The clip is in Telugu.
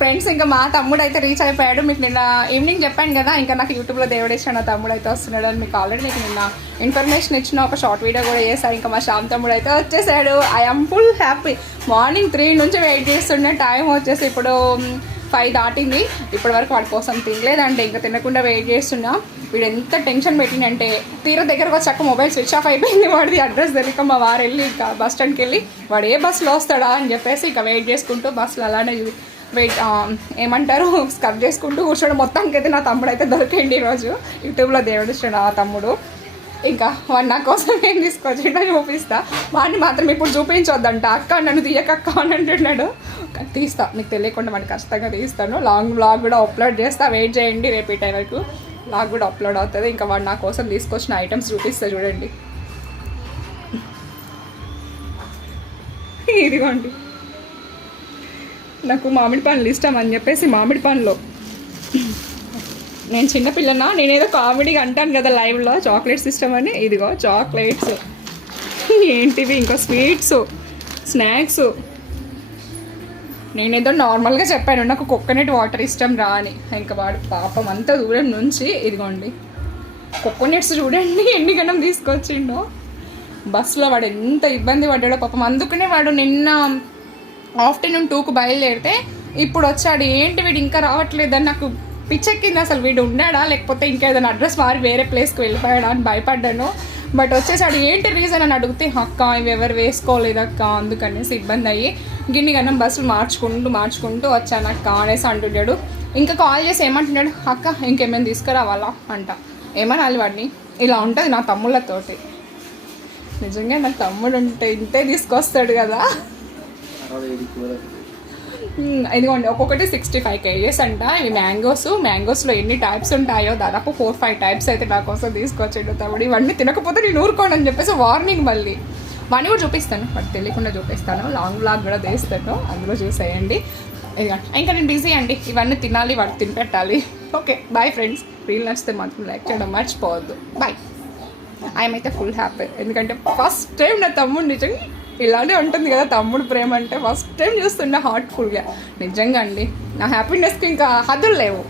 ఫ్రెండ్స్ ఇంకా మా తమ్ముడు అయితే రీచ్ అయిపోయాడు. మీకు నిన్న ఈవినింగ్ చెప్పాను కదా, ఇంకా నాకు యూట్యూబ్లో దేవుడేసిన నా తమ్ముడు అయితే వస్తున్నాడు అని మీకు ఆల్రెడీ మీకు నిన్న ఇన్ఫర్మేషన్ ఇచ్చిన ఒక షార్ట్ వీడియో కూడా చేశాను. ఇంకా మా శ్యామ్ తమ్ముడు అయితే వచ్చేసాడు. I'm full happy. మార్నింగ్ 3 నుంచి వెయిట్ చేస్తుండే, టైం వచ్చేసి ఇప్పుడు 5 దాటింది. ఇప్పటి వరకు వాడి కోసం తినలేదంటే ఇంకా తినకుండా వెయిట్ చేస్తున్నా. వీడు ఎంత టెన్షన్ పెట్టిందంటే తీర దగ్గరకు వచ్చాక మొబైల్ స్విచ్ ఆఫ్ అయిపోయింది. వాడిది అడ్రస్ తెలియక మా వారు వెళ్ళి ఇంకా బస్ స్టాండ్కి వెళ్ళి వాడు ఏ బస్సులో వస్తాడా అని చెప్పేసి ఇంకా వెయిట్ చేసుకుంటూ బస్సులు అలానే వెయిట్ ఏమంటారు స్కప్ చేసుకుంటూ కూర్చోడం. మొత్తానికి అయితే నా తమ్ముడు అయితే దొరికిండి ఈరోజు. యూట్యూబ్లో దేవుడు ఇచ్చాడు ఆ తమ్ముడు. ఇంకా వాడు నా కోసం ఏం తీసుకొచ్చిండో చూపిస్తా. వాడిని మాత్రం ఇప్పుడు చూపించొద్దంట. అక్క నన్ను తీయకక్క అని అంటున్నాడు. తీస్తా, నీకు తెలియకుండా వాడిని ఖచ్చితంగా తీస్తాను. లాంగ్ వ్లాగ్ కూడా అప్లోడ్ చేస్తా, వెయిట్ చేయండి. రేపు ఈ టైం వరకు వ్లాగ్ కూడా అప్లోడ్ అవుతుంది. ఇంకా వాడు నా కోసం తీసుకొచ్చిన ఐటమ్స్ చూపిస్తా చూడండి. ఇదిగోండి, నాకు మామిడి పండ్లు ఇష్టం అని చెప్పేసి మామిడి పండ్లు, నేను చిన్నపిల్లనా నేనేదో కామెడీగా అంటాను కదా లైవ్లో చాక్లెట్స్ ఇష్టం అని. ఇదిగో చాక్లెట్స్, ఏంటివి ఇంకా స్వీట్స్, స్నాక్స్. నేనేదో నార్మల్గా చెప్పాను నాకు కోకోనట్ వాటర్ ఇష్టం రా అని. ఇంకా వాడు పాపం అంత దూరం నుంచి ఇదిగోండి కోకోనట్స్ చూడండి ఎన్ని గణం తీసుకొచ్చిండో. బస్సులో వాడు ఎంత ఇబ్బంది పడ్డాడో పాపం. అందుకనే వాడు నిన్న ఆఫ్టర్నూన్ 2కు బయలుదేరితే ఇప్పుడు వచ్చాడు. ఏంటి వీడు ఇంకా రావట్లేదని నాకు పిచ్చెక్కింది. అసలు వీడు ఉన్నాడా లేకపోతే ఇంకేదైనా అడ్రస్ మారి వేరే ప్లేస్కి వెళ్ళిపోయాడా అని భయపడ్డాను. బట్ వచ్చేసాడు. ఏంటి రీజన్ అని అడిగితే అక్క ఇవి ఎవరు వేసుకోలేదక్క అందుకనేసి ఇబ్బంది అయ్యి గిన్ని గన్నం బస్సులు మార్చుకుంటూ వచ్చాను అక్క అనేసి అంటున్నాడు. ఇంకా కాల్ చేసి ఏమంటున్నాడు, అక్క ఇంకేమైనా తీసుకురావాలా అంట. ఏమనాలి వాడిని? ఇలా ఉంటుంది నా తమ్ముళ్ళతోటి. నిజంగా నా తమ్ముడు ఉంటే ఇంతే తీసుకొస్తాడు కదా. ఇదిగోండి ఒక్కొక్కటి 65 kgs అంట. ఇవి మ్యాంగోస్లో ఎన్ని టైప్స్ ఉంటాయో దాదాపు 4-5 టైప్స్ అయితే నా కోసం తీసుకొచ్చాడు తమ్ముడు. ఇవన్నీ తినకపోతే నేను ఊరుకోను అని చెప్పేసి వార్నింగ్. మళ్ళీ వాడిని కూడా చూపిస్తాను, వాటి తెలియకుండా చూపిస్తాను. లాంగ్ వ్లాగ్ కూడా తీస్తాను, అందులో చూసేయండి. ఇంకా నేను బిజీ అండి, ఇవన్నీ తినాలి, వాడికి తినిపెట్టాలి. Okay bye friends. రీల్ నచ్చితే మాత్రం లైక్ చేయడం మర్చిపోవద్దు. బాయ్. ఆయమైతే ఫుల్ హ్యాపీ, ఎందుకంటే ఫస్ట్ టైం నా తమ్ముడు నిజంగా ఇలానే ఉంటుంది కదా తమ్ముడు ప్రేమ అంటే. ఫస్ట్ టైం చూస్తున్నా హార్ట్ఫుల్గా. నిజంగా అండి నా హ్యాపీనెస్కి ఇంకా హద్దులు లేవు.